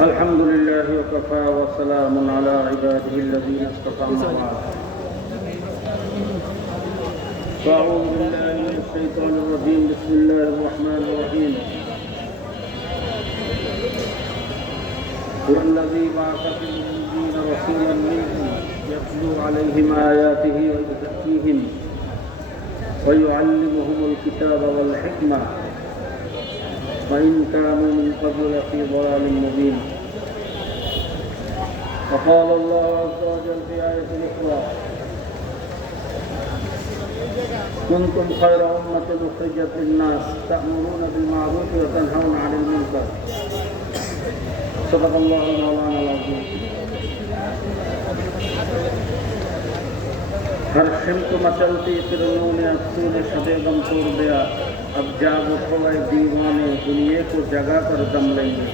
الحمد لله وكفى وسلام على عباده الذين اصطفى فأعوذ بالله من الشيطان الرجيم. بسم الله الرحمن الرحيم. هو الذي بعث في الإنجيل رسولا منهم يتلو عليهم آياته ويزكيهم ويعلمهم الكتاب والحكمة وإن كانوا من قبل لفي ضلال مبين وقال الله عز وجل في آية أخرى كنتم خير أمة أخرجت للناس تأمرون بالمعروف وتنهون عن المنكر صدق الله مولانا العظيم हर सिमत मचलती तिरंगों ने अक्सू ने शबे गम तोड़ दिया अब जाग उठो ऐ दीवाने दुनिया को जगा कर दम लेंगे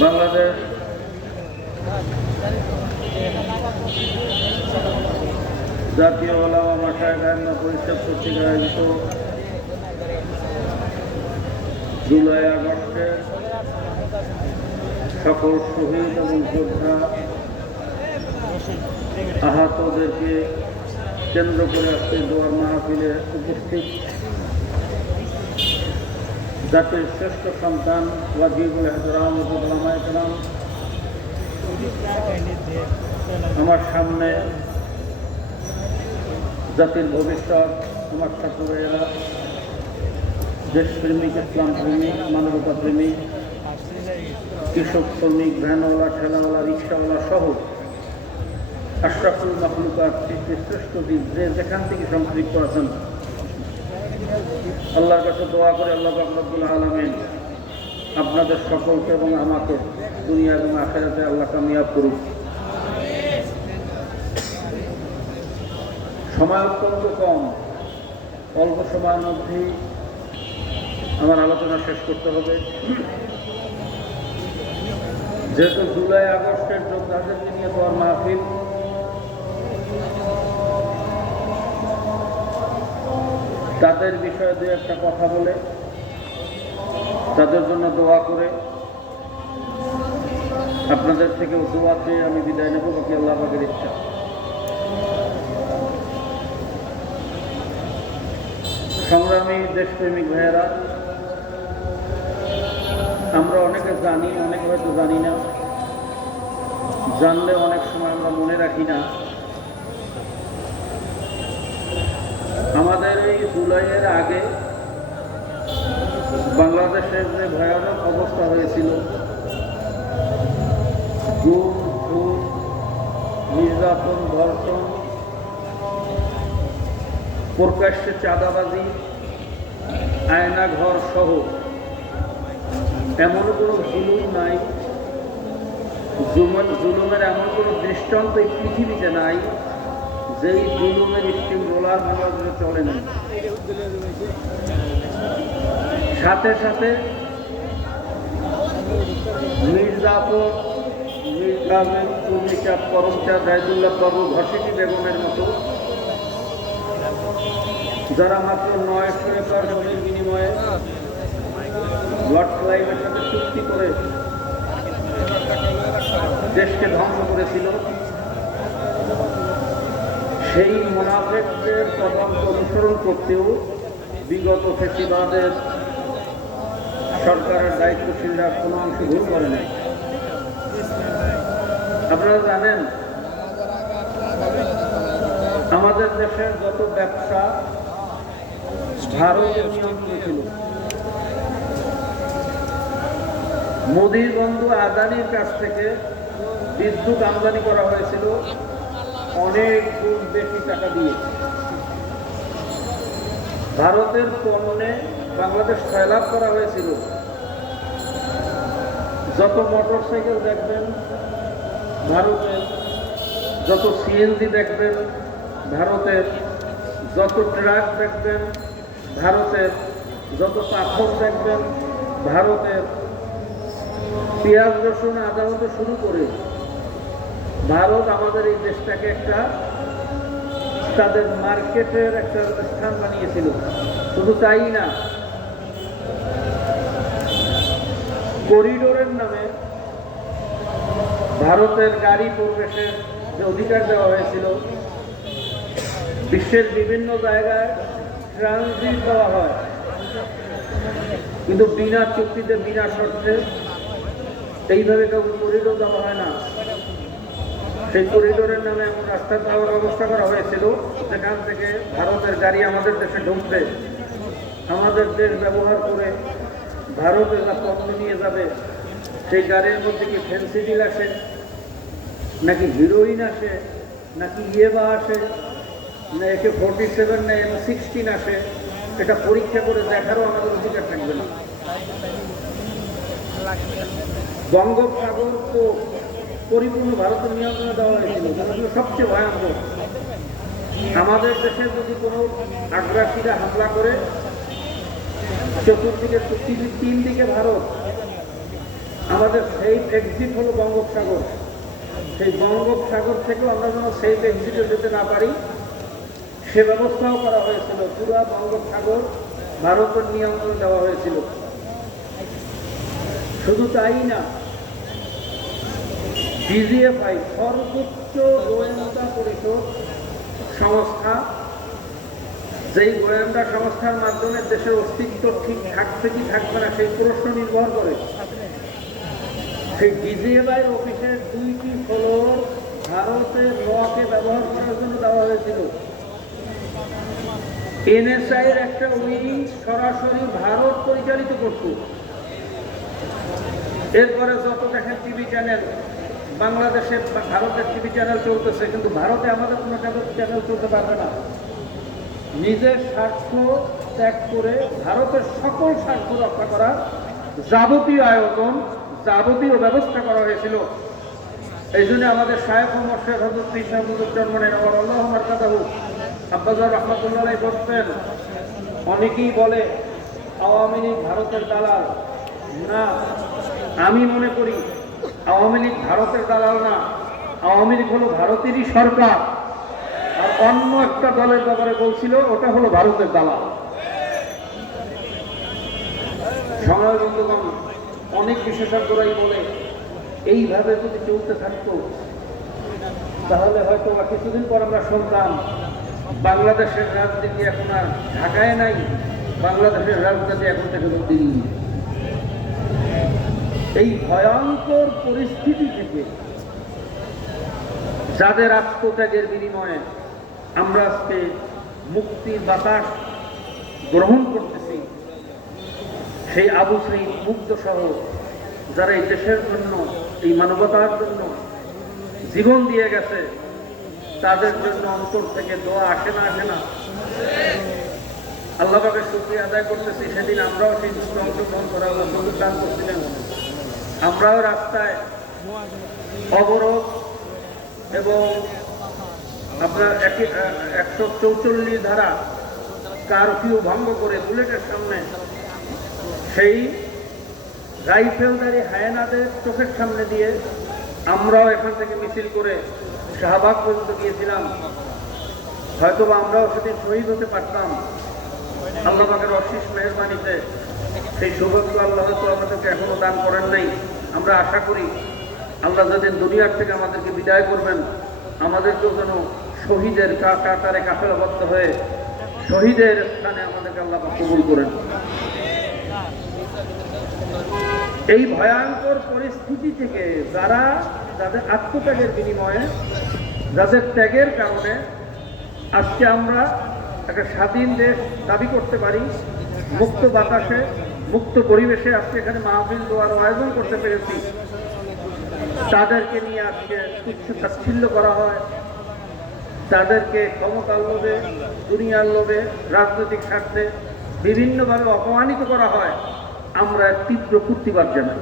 बांग्लादेश জাতীয় ওলামা মাসায় গায়না পরিষদ কর্তৃক আয়োজিত জুলাই আগস্টে সকল শহীদ এবং যোদ্ধা আহতদেরকে কেন্দ্র করে আজকে দোয়ার মাহফিলে উপস্থিত। জাতির শ্রেষ্ঠ সন্তান ওয়াজিবুল হেদরাম ইকরাম আমার সামনে জাতির ভবিষ্যৎ, আমার ছাত্র ভাইয়েরা দেশপ্রেমিক ইসলাম প্রেমিক মানবতা প্রেমিক কৃষক শ্রমিক, ভ্যানওয়ালা, ঠেলাওয়ালা, রিক্সাওয়ালা সহ আশরাফুল মখলুকাত সৃষ্টির শ্রেষ্ঠ দিক যে যেখান থেকে সম্পৃক্ত আছেন, আল্লাহর কাছে দোয়া করে আল্লাহ আব্দুল আলমিন আপনাদের সকলকে এবং আমাকে দুনিয়া এবং আখেরাতে আল্লাহ কামিয়াব করুক। সময় অত্যন্ত কম, অল্প সময়ের মধ্যেই আমার আলোচনা শেষ করতে হবে। যেহেতু জুলাই আগস্টের যোদ্ধাদেরকে নিয়ে দোয়ার মাহফিল তাদের বিষয়ে দু একটা কথা বলে, তাদের জন্য দোয়া করে। আপনাদের থেকে দোয়া চেয়ে আমি বিদায় নেব, বাকি আল্লাহ ইচ্ছা। সংগ্রামী, দেশপ্রেমিক ভাইয়েরা, আমরা অনেকে জানি, অনেক হয়তো জানি না। জানলে অনেক সময় আমরা মনে রাখি না আমাদের এই জুলাইয়ের আগে বাংলাদেশের যে ভয়ানক অবস্থা হয়েছিল গুম খুন নির্যাতন, ধর্ষণ, প্রকাশ্যে চাঁদাবাজি, আয়নাঘর সহ এমন কোনো জুলুম নাই জুলুমের এমন কোনো দৃষ্টান্ত পৃথিবীতে নাই যেই জুলুমের স্টিম রোলার বাংলাদেশে চলে না। সাথে সাথে মির্জাপুর মির্জামের চুমিচা করমচা জায়দুল্লাহ বাবু ঘসিটি বেগমের মতো। যারা মাত্র নয়শো একর জমির বিনিময়ে লর্ড ক্লাইভের সাথে চুক্তি করে দেশকে ধ্বংস করেছিল সেই মোনাফেকদের তদন্ত অনুসরণ করতেও বিগত ফেসিবাদের সরকারের দায়িত্বশীলরা কোনো অংশ ভুল করে নাই। আপনারা জানেন, আমাদের দেশের যত ব্যবসা ভারতের নিয়ন্ত্রণে ছিল। মোদির বন্ধু আদানির কাছ থেকে বিদ্যুৎ আমদানি করা হয়েছিল অনেক বেশি টাকা দিয়ে। ভারতের পণ্যে বাংলাদেশ সয়লাভ করা হয়েছিল। যত মোটর সাইকেল দেখবেন, ভারতের যত সিএনজি দেখবেন, ভারতের যত ট্রাক দেখবেন, ভারতের যত পাথর দেখবেন, ভারতের পেঁয়াজ, রসুন, আদা শুরু করে, ভারত আমাদের এই দেশটাকে একটা তাদের মার্কেটের একটা স্থান বানিয়েছিল। শুধু তাই না, করিডোরের নামে ভারতের গাড়ি প্রবেশের যে অধিকার দেওয়া হয়েছিল, বিশ্বের বিভিন্ন জায়গায় ট্রানজিট দেওয়া হয়। কিন্তু বিনা চুক্তিতে, বিনা শর্তে এইভাবে কাউকে করিডোর দেওয়া হয় না। সেই করিডোরের নামে এমন রাস্তা দেওয়ার ব্যবস্থা করা হয়েছিল, সেখান থেকে ভারতের গাড়ি আমাদের দেশে ঢুকবে। আমাদের দেশ ব্যবহার করে ভারতে যা পণ্য নিয়ে যাবে, সেই গাড়ির মধ্যে কি ফেন্সিডিল আসে? নাকি হিরোইন আসে? নাকি ইয়েবা আসে? না একে ফোরটি সেভেন না এম সিক্সটিন আসে? এটা পরীক্ষা করে দেখারও আমাদের অধিকার থাকবে না। বঙ্গোপসাগর তো পরিপূর্ণ ভারতের নিয়ন্ত্রণে দেওয়া হয়েছিল সবচেয়ে ভয়ঙ্কর আমাদের দেশে যদি কোনো আগ্রাসীরা হামলা করে, চতুর্দিকে তিন দিকে ভারত, আমাদের সেই এক্সিট হলো বঙ্গোপসাগর। সেই বঙ্গোপসাগর থেকেও আমরা যেন সেই এক্সিটে যেতে না পারি, সে ব্যবস্থাও করা হয়েছিল। পুরা বঙ্গোপসাগর ভারতের নিয়ন্ত্রণ দেওয়া হয়েছিল। শুধু তাই না ডিজিএফআই সর্বোচ্চ গোয়েন্দা পরিষদ সংস্থা, যেই গোয়েন্দা সংস্থার মাধ্যমে দেশের অস্তিত্ব ঠিক থাকবে কি থাকবে না, সেই প্রশ্ন নির্ভর করে। সেই ডিজিএফআই অফিসের দুইটি ফ্লোর ভারতের লকে ব্যবহার করার জন্য দেওয়া হয়েছিল। এনএসআই এর একটা উইং সরাসরি ভারত পরিচালিত করত। এরপরে যত দেখেন টিভি চ্যানেল বাংলাদেশে ভারতের টিভি চ্যানেল চলতেছে, কিন্তু ভারতে আমাদের কোনো চ্যানেল চলতে পারবে না। নিজের স্বার্থ ত্যাগ করে ভারতের সকল স্বার্থ রক্ষা করা যাবতীয় আয়োজন, যাবতীয় ব্যবস্থা করা হয়েছিল। এই জন্য আমাদের সাহেব মর্শেদ হজরত ইসলামুদ্দুর জন্মনের আমার আল্লাহ মার্কাদাহু আব্বাজার রহমতুল্লাহ বলতেন, অনেকেই বলে, আওয়ামী লীগ ভারতের দালাল। না, আমি মনে করি আওয়ামী লীগ ভারতের দালাল না, আওয়ামী লীগ হলো ভারতেরই সরকার। আর অন্য একটা দলের ব্যাপারে বলছিল, ওটা হলো ভারতের দালাল। অনেক বিশেষজ্ঞরাই বলে, এইভাবে যদি চলতে থাকতো, তাহলে হয়তো বা কিছুদিন পর আমরা শুনতাম, বাংলাদেশের রাজনীতি এখন আর ঢাকায় নাই, বাংলাদেশের রাজনীতি এখন থেকে দিল্লি। এই ভয়ঙ্কর পরিস্থিতি থেকে যাদের আত্মত্যাগের বিনিময়ে আমরা আজকে মুক্তির বাতাস গ্রহণ করতেছি, সেই আবু শ্রী মুক্ত সহ যারা এই দেশের জন্য, এই মানবতার জন্য জীবন দিয়ে গেছে, তাদের জন্য অন্তর থেকে দোয়া আসে না আসে না। আল্লাহ পাকের শুক্রিয়া আদায় করতেছি, সেদিন আমরাও সেই যুদ্ধে অংশগ্রহণ করার দান করছিলেন। আমরাও রাস্তায় অবরোধ এবং আপনার একে- একশো চৌচল্লিশ ধারা কারফিউ ভঙ্গ করে বুলেটের সামনে, সেই রাইফেলদারি হায়নাদের চোখের সামনে দিয়ে আমরাও এখান থেকে মিছিল করে শাহবাগ পর্যন্ত গিয়েছিলাম। হয়তো বা আমরাও সেদিন শহীদ হতে পারতাম। আল্লাহ পাকের অশেষ মেহরবানিতে সেই সৌভাগ্য আল্লাহ হয়তো আমাদেরকে এখনও দান করেন নাই। আমরা আশা করি আল্লাহ যেদিন দুনিয়ার থেকে আমাদেরকে বিদায় করবেন, আমাদেরকেও যেন শহীদের কাতারে কাফেলাবদ্ধ হয়ে শহীদের স্থানে আমাদেরকে আল্লাহ কবুল করেন। এই ভয়ঙ্কর পরিস্থিতি থেকে যারা যাদের আত্মত্যাগের বিনিময়ে, যাদের ত্যাগের কারণে আজকে আমরা একটা স্বাধীন দেশ দাবি করতে পারি মুক্ত বাতাসে, মুক্ত পরিবেশে আজকে এখানে মাহফিল দোয়ার আয়োজন করতে পেরেছি। তাদেরকে নিয়ে আজকে তুচ্ছ তাচ্ছিল্য করা হয়। তাদেরকে ক্ষমতার লোভে, দুনিয়ার লোভে, রাজনৈতিক স্বার্থে বিভিন্নভাবে অপমানিত করা হয়। আমরা তীব্র প্রতিবাদ জানাই।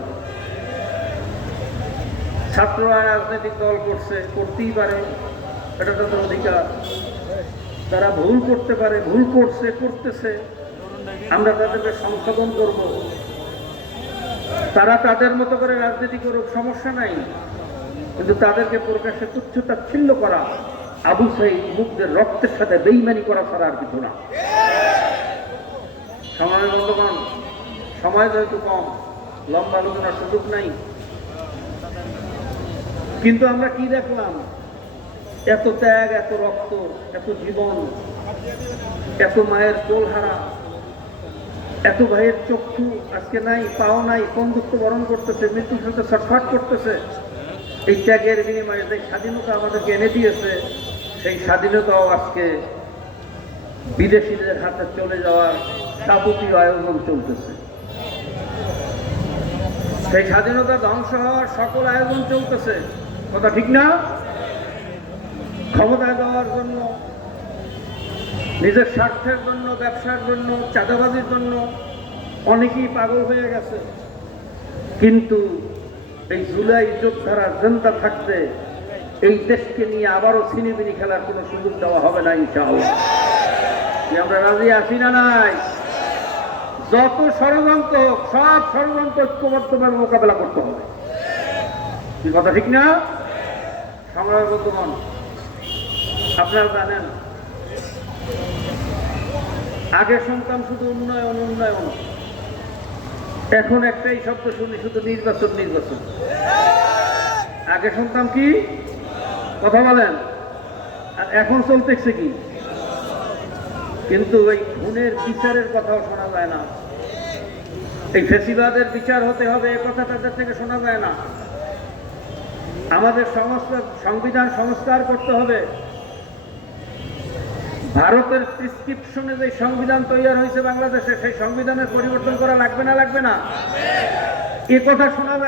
ছাত্ররা রাজনৈতিক দল করছে, করতেই পারে। এটা তাদের অধিকার। তারা ভুল করতে পারে, ভুল করছে, করতেছে। আমরা তাদেরকে সংশোধন করব। তারা তাদের মতো করে রাজনীতি করুক, সমস্যা নাই। কিন্তু তাদেরকে প্রকাশ্যে তুচ্ছ তাচ্ছিল্য করা, আবু সাইদ মুখদের রক্তের সাথে বেইমানি করা ছাড়া আর কিছু না। সময় বন্ধুগণ, সময় যেহেতু কম, লম্বা আলোচনার সুযোগ নাই। কিন্তু আমরা কি দেখলাম? এত ত্যাগ, এত রক্ত, এত জীবন, এত মায়ের কোলহারা এত ভাইয়ের চক্ষু আজকে নাই, পাও নাই দুঃখ বরণ করতেছে মৃত্যুর সাথে ছটফট করতেছে। এই ত্যাগের বিনিময়ে যে স্বাধীনতা আমাদেরকে এনে দিয়েছে, সেই স্বাধীনতাও আজকে বিদেশিদের হাতে চলে যাওয়ার যাবতীয় আয়োজন চলতেছে। সেই স্বাধীনতা ধ্বংস হওয়ার সকল আয়োজন চলতেছে। কথা ঠিক না? ক্ষমতায় দেওয়ার জন্য, নিজের স্বার্থের জন্য ব্যবসার জন্য, চাঁদাবাজির জন্য অনেকেই পাগল হয়ে গেছে। কিন্তু এই জুলাই যোদ্ধারা জনতা থাকতে এই দেশকে নিয়ে আবারও ছিনিবিনি খেলার কোনো সুযোগ দেওয়া হবে না, ইনশাআল্লাহ। আমরা রাজি আছি না নাই? যত ষড়যন্ত্র সব ষড়যন্ত্র ঐক্যবদ্ধভাবে মোকাবেলা করতে হবে। কি কথা, ঠিক না? বন্ধুগণ, আপনারা জানেন আগে শুনতাম শুধু উন্নয়ন উন্নয়ন। এখন একটাই শব্দ শুনি, শুধু নির্বাচন নির্বাচন। আগে শুনতাম কি? কথা বলেন। আর এখন চলতেছে কি? কিন্তু এই খুনের বিচারের কথাও শোনা যায় না। এই ফেসিবাদের বিচার হতে হবে, এ কথা তাদের থেকে শোনা যায় না। আমাদের সংস্কার, সংবিধান সংস্কার করতে হবে। ভারতের প্রিসক্রিপশনে যে সংবিধান তৈরি হয়েছে বাংলাদেশে, সেই সংবিধানের পরিবর্তন করা লাগবে না লাগবে না? এ কথা শোনা